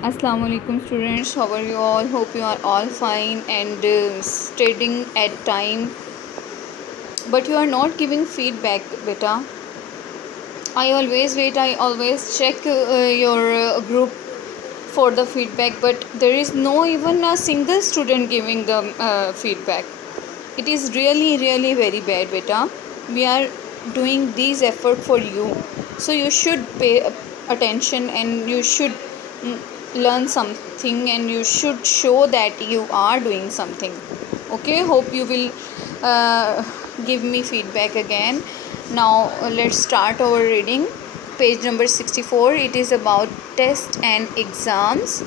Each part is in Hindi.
Assalamu alaikum students, how are you all? Hope you are all fine and studying at time, but you are not giving feedback, beta. I always wait, I always check your group for the feedback, but there is no even a single student giving the feedback. It is really very bad, beta. We are doing these effort for you, so you should pay attention and you should mm, learn something and you should show that you are doing something. Okay, hope you will give me feedback again. Now let's start our reading. Page number 64. It is about test and exams.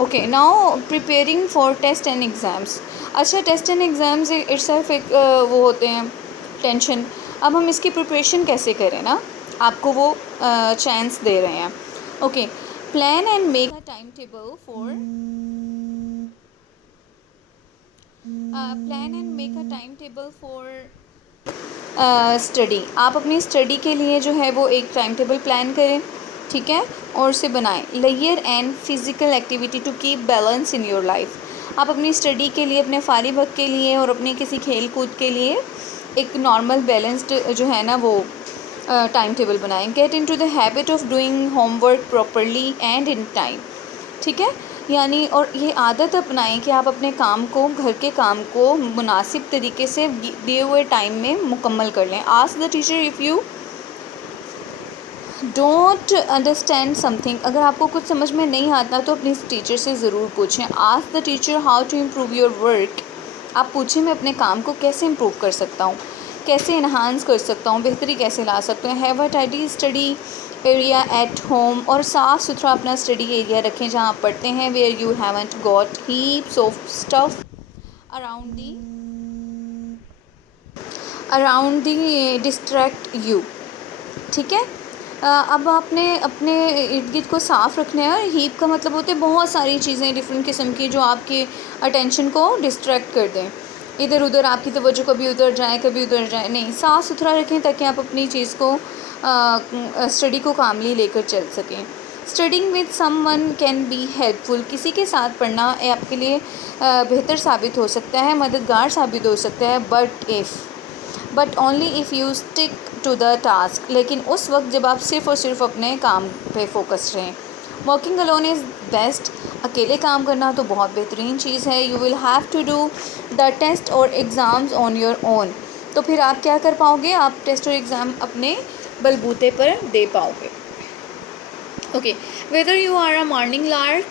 Okay now preparing for test and exams. अच्छा, टेस्ट एंड एग्ज़ाम्स इटसेल्फ एक वो होते हैं टेंशन. अब हम इसकी प्रिपरेशन कैसे करें ना, आपको वो चांस दे रहे हैं. Okay, plan and make a time table for plan and make a time table for study. आप अपनी स्टडी के लिए जो है वो एक टाइम टेबल प्लान करें, ठीक है, और उसे बनाएं. Layer and physical activity to keep balance in your life. आप अपनी स्टडी के लिए, अपने फारिग वक्त के लिए और अपने किसी खेल कूद के लिए एक नॉर्मल बैलेंस्ड जो है ना वो टाइम टेबल बनाएं. Get into the habit of doing homework properly and in time. ठीक है, यानी और ये आदत अपनाएं कि आप अपने काम को, घर के काम को मुनासिब तरीके से दिए हुए टाइम में मुकम्मल कर लें. Ask the teacher if you don't understand something. अगर आपको कुछ समझ में नहीं आता तो अपनी टीचर से ज़रूर पूछें. Ask the teacher how to improve your work. आप पूछें मैं अपने काम को कैसे इम्प्रूव कर सकता हूँ, कैसे इन्हांस कर सकता हूँ, बेहतरी कैसे ला सकता हूँ. Have a tidy study area at home. और साफ़ सुथरा अपना स्टडी एरिया रखें जहाँ आप पढ़ते हैं. Where you haven't got heaps of stuff around the distract you. ठीक है, अब आपने अपने इर्द गिर्द को साफ़ रखना है. और हीप का मतलब होते हैं बहुत सारी चीज़ें डिफरेंट किस्म की जो आपके अटेंशन को डिस्ट्रैक्ट कर दें. इधर उधर आपकी तवज्जो कभी उधर जाए कभी उधर जाए. नहीं, साफ़ सुथरा रखें ताकि आप अपनी चीज़ को स्टडी को कामली लेकर चल सकें. Studying with someone can be helpful. किसी के साथ पढ़ना आपके लिए बेहतर साबित हो सकता है, मददगार साबित हो सकता है. But only if you stick to the task. लेकिन उस वक्त जब आप सिर्फ़ और सिर्फ अपने काम पे फोकस रहें. Working alone is best. अकेले काम करना तो बहुत बेहतरीन चीज़ है. You will have to do the test और एग्ज़ाम्स ऑन योर ओन. तो फिर आप क्या कर पाओगे, आप टेस्ट और एग्ज़ाम अपने बलबूते पर दे पाओगे. Okay, whether you are a morning lark,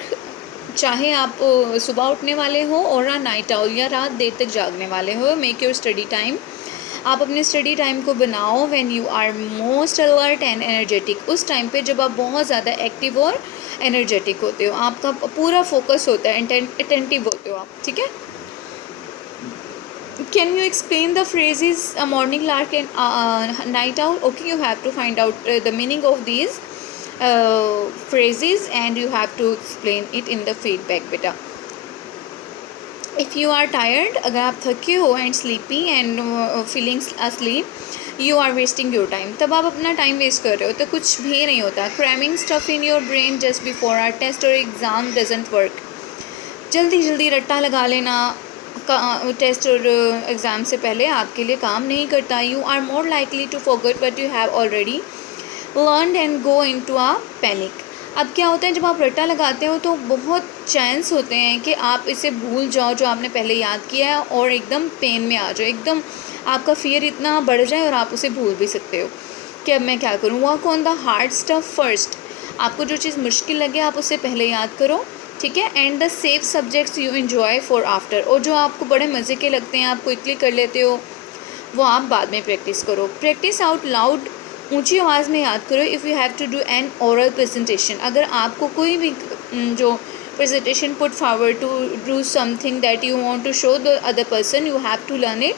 चाहे आप सुबह उठने वाले हो, और अ नाइट आउल या रात देर तक जागने वाले हो, मेक योर स्टडी टाइम. आप अपने स्टडी टाइम को बनाओ when you are most alert and energetic. उस टाइम पे जब आप बहुत ज़्यादा एक्टिव और एनर्जेटिक होते हो, आपका पूरा फोकस होता है, अटेंटिव होते हो आप. ठीक है, can you explain the phrases a morning lark and night owl. Okay, you have to find out the meaning of these phrases and you have to explain it in the feedback beta. If you are tired, अगर आप थके हो and sleepy and feeling asleep, you are wasting your time. तब आप अपना टाइम वेस्ट कर रहे हो, तो कुछ भी नहीं होता. cramming stuff in your brain just before our test or exam doesn't work. जल्दी जल्दी रट्टा लगा लेना टेस्ट और एग्ज़ाम से पहले आपके लिए काम नहीं करता. You are more likely to forget what you have already learn and go into a panic. अब क्या होता है, जब आप रट्टा लगाते हो तो बहुत चांस होते हैं कि आप इसे भूल जाओ जो आपने पहले याद किया है, और एकदम पेन में आ जाओ. एकदम आपका फियर इतना बढ़ जाए और आप उसे भूल भी सकते हो कि अब मैं क्या करूँ. Work on the hard stuff first. आपको जो चीज़ मुश्किल लगे आप उसे पहले याद करो. ठीक है, and the safe subjects you enjoy for after. और जो आपको बड़े मज़े के लगते हैं, आप क्विकली कर लेते हो, वो आप बाद में प्रैक्टिस करो. Practise out loud. ऊंची आवाज़ में याद करो. If you have to do an oral presentation. अगर आपको कोई भी जो presentation put forward to do something that you want to show the other person, you have to learn it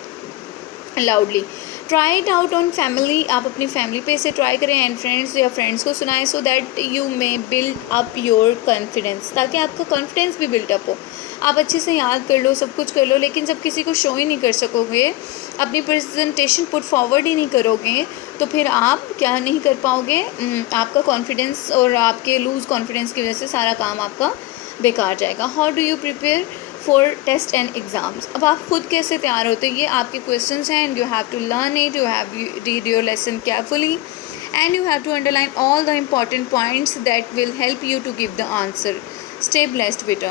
loudly. Try it out on family, आप अपनी फैमिली पे इसे ट्राई करें एंड फ्रेंड्स या फ्रेंड्स को सुनाएं, so that you may build up your confidence, ताकि आपका कॉन्फिडेंस भी बिल्डअप हो। आप अच्छे से याद कर लो, सब कुछ कर लो, लेकिन जब किसी को शो ही नहीं कर सकोगे, अपनी प्रेजेंटेशन पुट फॉरवर्ड ही नहीं करोगे, तो फिर आप क्या नहीं कर पाओगे, आपका कॉन्फिडेंस और आपके लूज़ कॉन्फिडेंस की वजह से सारा काम आपका बेकार जाएगा। How do you prepare for test and exams? अब आप खुद कैसे तैयार होते हैं, ये आपके क्वेश्चंस हैं and you have to learn it, you have read your lesson carefully and you have to underline all the important points that will help you to give the answer. Stay blessed, beta.